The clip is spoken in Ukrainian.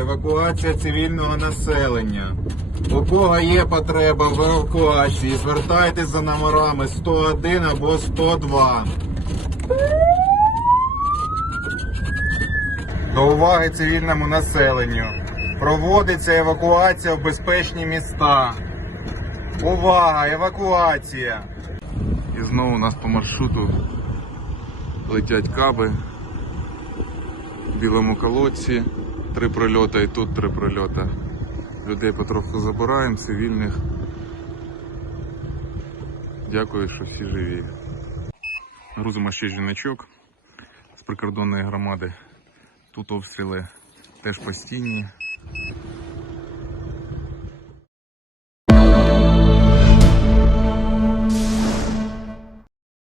евакуація цивільного населення. У кого є потреба в евакуації, звертайтесь за номерами 101 або 102. До уваги цивільному населенню. Проводиться евакуація в безпечні міста. Увага! Евакуація! І знову у нас по маршруту летять каби в білому колодці. Три прильота і тут три прильота. Людей потроху забираємо, цивільних. Дякую, що всі живі. Грузимо ще жіночок з прикордонної громади. Тут обстріли теж постійні.